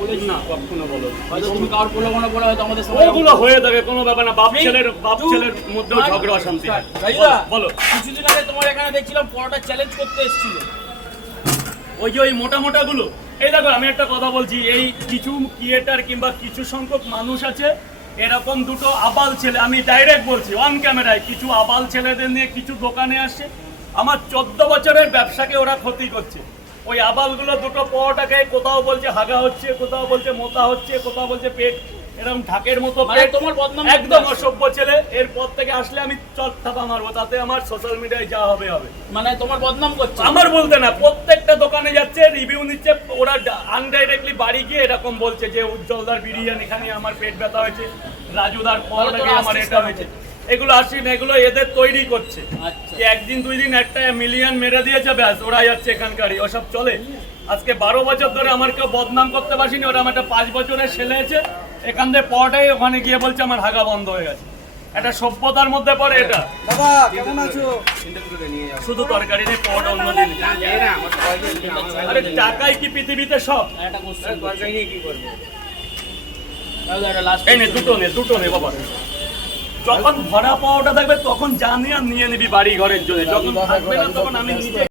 বলেছি না কখনো বলো হয়তো তুমি কারোর প্রলোভনে বলে হয়তো আমাদের সঙ্গে ওগুলো হয়ে থাকে, কোনো ব্যাপার না। বাপ ছেলের মধ্যেও ঝগড়া অশান্তি হয়। রাইদা, বলো। কিছুদিন আগে তোমার এখানে দেখছিলাম পরোটা চ্যালেঞ্জ করতে এসেছিল। ওই যে ওই মোটা মোটা গুলো, এই দেখো আমি একটা কথা বলছি, এই কিছু ক্রিয়েটার কিংবা কিছু সংখ্যক মানুষ আছে এরকম দুটো আবাল ছেলে, আমি ডাইরেক্ট বলছি অন ক্যামেরায়, কিছু আবাল ছেলেদের নিয়ে কিছু দোকানে আসে, আমার 14 বছরের ব্যবসাকে ওরা ক্ষতি করছে। ওই আবালগুলো দুটো পরোটাকে কোথাও বলছে হাগা হচ্ছে, কোথাও বলছে মোটা হচ্ছে, কোথাও বলছে পেট এরকম ঢাকের মতো মানে পেট। তোমার বদনাম একদম করতে আসছে। অসভ্য ছেলে। এরপর থেকে আসলে আমি চট থাপা মারবো, তাতে আমার সোশ্যাল মিডিয়ায় যা হবে হবে। মানে তোমার বদনাম করছে। আমার বলতে না, প্রত্যেকটা দোকানে যাচ্ছে, রিভিউ নিচ্ছে, ওরা আনডাইরেক্টলি বাড়ি গিয়ে এরকম বলছে যে উজ্জ্বলদার বিরিয়ানি এখানে আমার পেট ব্যথা হয়েছে, রাজুদার পরোটাকে আমার এটা হয়েছে। এগুলো আসি না, এগুলো এদের তৈরি করছে। আচ্ছা। যে একদিন দুই দিন একটা মিলিয়ন মেরে দিয়েছে, ব্যাস ওরা যাচ্ছে এখানকারই, ওসব চলে। আজকে 12 বছর ধরে আমার কেউ বদনাম করতে পারছিনি, ওরা আমার একটা 5 বছরের ছেলে আছে, এখান থেকে পরোটাই ওখানে গিয়ে বলছে আমার হাগা বন্ধ হয়ে গেছে। এটা সভ্যতার মধ্যে পড়ে এটা। বাবা কেমন আছো? শুধু তরকারি নেই, পরোটা অন্য দিন। আরে টাকাই কি পৃথিবীতে সব? একটা কোশ্চেন কি করবে? একটা লাস্ট এই নে দুটো নে বাবা। যখন ভরা পাওয়াটা থাকবে তখন জানি আর নিয়ে নিবি বাড়ি ঘরের জন্য, যখন থাকবে না তখন আমি নিজে